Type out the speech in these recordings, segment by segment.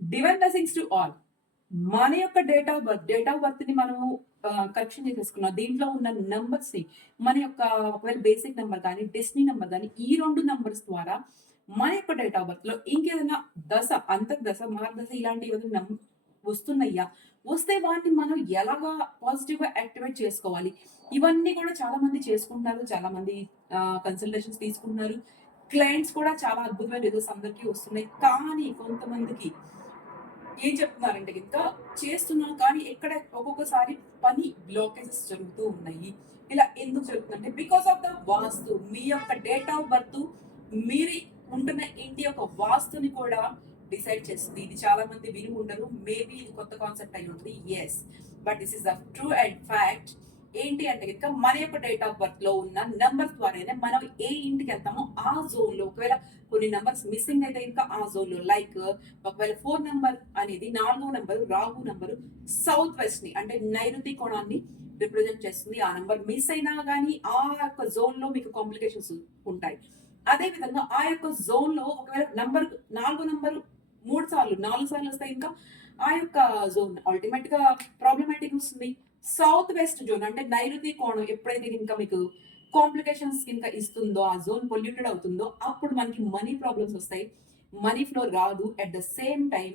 Divine blessings to all. మన యొక్క date of birth date of బర్త్ని మనము కరెక్షన్ చేసేసుకున్నాం. దీంట్లో ఉన్న నంబర్స్ని మన యొక్క ఒకవేళ బేసిక్ నెంబర్ కానీ డెస్టినీ నెంబర్ కానీ ఈ రెండు నంబర్స్ ద్వారా మన యొక్క డేట్ ఆఫ్ బర్త్లో ఇంకేదైనా దశ అంతర్దశ మార్గదశ ఇలాంటి ఏదైనా వస్తున్నాయా? వస్తే వాటిని మనం ఎలాగా పాజిటివ్గా యాక్టివేట్ చేసుకోవాలి? ఇవన్నీ కూడా చాలా మంది చేసుకుంటున్నారు చాలా మంది కన్సల్టేషన్స్ తీసుకుంటున్నారు. క్లయింట్స్ కూడా చాలా అద్భుతమైన రిజల్ట్స్ అందరికీ వస్తున్నాయి. కానీ కొంతమందికి ఏం చెప్తున్నారంటే ఇంకా చేస్తున్నాం కానీ ఎక్కడ ఒక్కొక్కసారి పని బ్లాకేజెస్ జరుగుతూ ఉన్నాయి. ఇలా ఎందుకు జరుగుతుందంటే బికాస్ ఆఫ్ ద వాస్తు మీ యొక్క డేట్ ఆఫ్ బర్త్ మీరు ఉంటున్న ఇంటి యొక్క వాస్తుని కూడా డిసైడ్ చేస్తుంది. ఇది చాలా మంది విని ఉండరు. మేబీ ఇది కొత్త కాన్సెప్ట్ అయి ఉంటుంది yes but this is the true and fact ఏంటి అంటే కనుక మన యొక్క డేట్ ఆఫ్ బర్త్లో ఉన్న నెంబర్ ద్వారానే మనం ఏ ఇంటికి వెళ్తామో ఆ జోన్లో ఒకవేళ కొన్ని నెంబర్స్ మిస్సింగ్ అయితే ఇంకా ఆ జోన్లో లైక్ ఒకవేళ ఫోర్ నెంబర్ అనేది నాలుగో నెంబర్ రాహు నెంబర్ సౌత్ వెస్ట్ని అంటే నైరుతి కోణాన్ని రిప్రజెంట్ చేస్తుంది. ఆ నెంబర్ మిస్ అయినా కానీ ఆ యొక్క జోన్లో మీకు కాంప్లికేషన్స్ ఉంటాయి. అదే విధంగా ఆ యొక్క జోన్లో ఒకవేళ నంబర్ నాలుగో నంబర్ మూడు సార్లు నాలుగు సార్లు వస్తాయి ఇంకా ఆ యొక్క జోన్ అల్టిమేట్గా ప్రాబ్లమాటిక్ వస్తుంది. సౌత్ వెస్ట్ జోన్ అంటే నైరుతి కోణం ఎప్పుడైతే ఇంకా మీకు కాంప్లికేషన్స్ కింద ఇస్తుందో ఆ జోన్ పొల్యూటెడ్ అవుతుందో అప్పుడు మనకి మనీ ప్రాబ్లమ్స్ వస్తాయి. మనీ ఫ్లో రాదు. అట్ ద సేమ్ టైం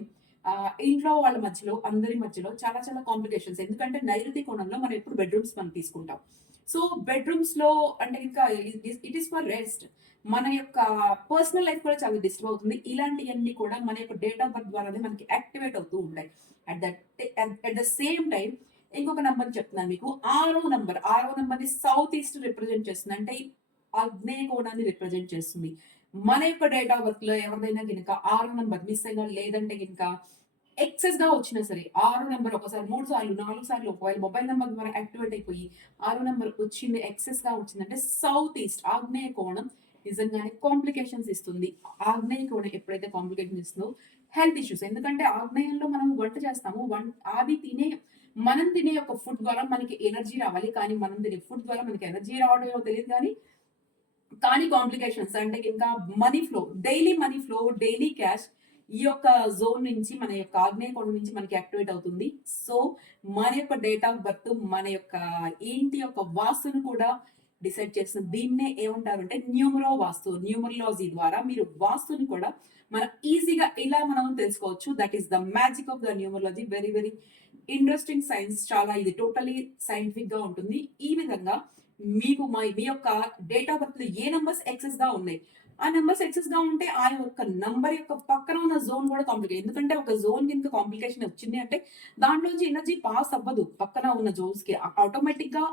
ఇంట్లో వాళ్ళ మధ్యలో అందరి మధ్యలో చాలా చాలా కాంప్లికేషన్స్ ఎందుకంటే నైరుతి కోణంలో మనం ఎప్పుడు బెడ్రూమ్స్ మనం తీసుకుంటాం. సో బెడ్రూమ్స్లో అంటే ఇంకా ఇట్ ఈస్ ఫర్ రెస్ట్ మన యొక్క పర్సనల్ లైఫ్ కూడా చాలా డిస్టర్బ్ అవుతుంది. ఇలాంటివన్నీ కూడా మన యొక్క డేట్ ఆఫ్ బర్త్ ద్వారానే మనకి యాక్టివేట్ అవుతూ ఉంటాయి. At that at the same time ఇంకొక నంబర్ చెప్తున్నాను మీకు. ఆరో నంబర్ ఆరో నంబర్ని సౌత్ ఈస్ట్ రిప్రజెంట్ చేస్తుంది. అంటే ఆగ్నేయ కోణాన్ని రిప్రజెంట్ చేస్తుంది. మన యొక్క డేట్ ఆఫ్ బర్త్లో ఎవరిదైనా కనుక ఆరో నంబర్ మిస్ అయినా లేదంటే కనుక ఎక్సెస్గా వచ్చినా సరే ఆరో నెంబర్ ఒకసారి మూడు సార్లు నాలుగు సార్లు ఒకవేళ మొబైల్ నెంబర్ ద్వారా యాక్టివేట్ అయిపోయి ఆరో నెంబర్ వచ్చింది ఎక్సెస్గా వచ్చిందంటే సౌత్ ఈస్ట్ ఆగ్నేయ కోణం నిజంగానే కాంప్లికేషన్స్ ఇస్తుంది. ఆగ్నేయ కోణం ఎప్పుడైతే కాంప్లికేషన్ ఇస్తుందో హెల్త్ ఇష్యూస్ ఎందుకంటే ఆగ్నేయంలో మనం వంట చేస్తాము. వన్ అవి తినే మనం తినే ఒక ఫుడ్ ద్వారా మనకి ఎనర్జీ రావాలి కానీ మనం తినే ఫుడ్ ద్వారా మనకి ఎనర్జీ రావడం తెలియదు కానీ కానీ కాంప్లికేషన్స్ అంటే ఇంకా money flow daily money flow daily cash ఈ యొక్క జోన్ నుంచి మన యొక్క ఆగ్నేయ కోణం నుంచి మనకి యాక్టివేట్ అవుతుంది. సో మన యొక్క డేట్ ఆఫ్ బర్త్ మన యొక్క ఏంటి యొక్క వాస్తును కూడా డిసైడ్ చేస్తుంది. దీన్నే ఏమంటారు అంటే న్యూమరో వాస్తు న్యూమరాలజీ ద్వారా మీరు వాస్తుని కూడా మనం ఈజీగా ఇలా మనం తెలుసుకోవచ్చు? That is the magic of the numerology very very interesting science చాలా ఇది టోటలీ సైంటిఫిక్గా ఉంటుంది. ఈ విధంగా మీకు మా మీ యొక్క డేట్ ఆఫ్ బర్త్ ఏ నంబర్స్ ఎక్సెస్గా ఉన్నాయి? ఆ నెంబర్స్ ఎక్సెస్గా ఉంటే ఆ యొక్క నంబర్ యొక్క పక్కన ఉన్న జోన్ కూడా కాంప్లికేట్ ఎందుకంటే ఒక జోన్ కింద కాంప్లికేషన్ వచ్చింది అంటే దాంట్లోంచి ఎనర్జీ పాస్ అవ్వదు. పక్కన ఉన్న జోన్స్కి. ఆటోమేటిక్గా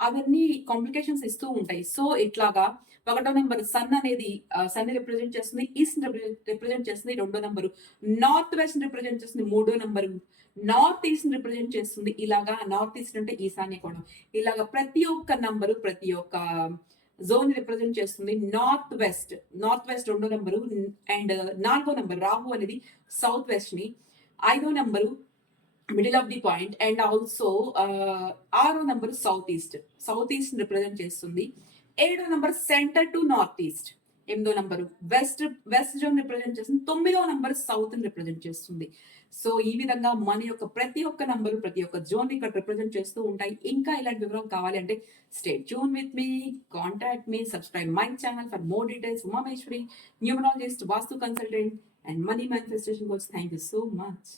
అవన్నీ కాంప్లికేషన్స్ ఇస్తూ ఉంటాయి. సో ఇట్లాగా ఒకటో నెంబర్ సన్ అనేది సన్ రిప్రజెంట్ చేస్తుంది ఈస్ట్ రిప్రజెంట్ చేస్తుంది రెండో నెంబరు. నార్త్ వెస్ట్ రిప్రజెంట్ చేస్తుంది మూడో నెంబరు. నార్త్ ఈస్ట్ రిప్రజెంట్ చేస్తుంది ఇలాగా నార్త్ ఈస్ట్ అంటే ఈశాన్య కోణం. ఇలాగా ప్రతి ఒక్క నంబరు ప్రతి ఒక్క జోన్ రిప్రజెంట్ చేస్తుంది నార్త్ వెస్ట్ నార్త్ వెస్ట్ రెండో నెంబరు అండ్ నాలుగో నెంబర్ రాహు అనేది సౌత్ వెస్ట్ని. ఐదో number middle of the point and also ఆరో number south east south east represent చేస్తుంది. ఏడో number centre to north east ఎనిమిదో number west west zone represent చేస్తుంది. తొమ్మిదో నంబర్ సౌత్ రిప్రజెంట్ చేస్తుంది. సో ఈ విధంగా మన యొక్క ప్రతి ఒక్క నంబరు ప్రతి ఒక్క జోన్ ఇక్కడ రిప్రజెంట్ చేస్తూ ఉంటాయి. ఇంకా ఇలాంటి వివరం కావాలి అంటే state zone with me contact me subscribe my channel for more details Umamaheswari numerologist vastu consultant and money manifestation coach thank you so much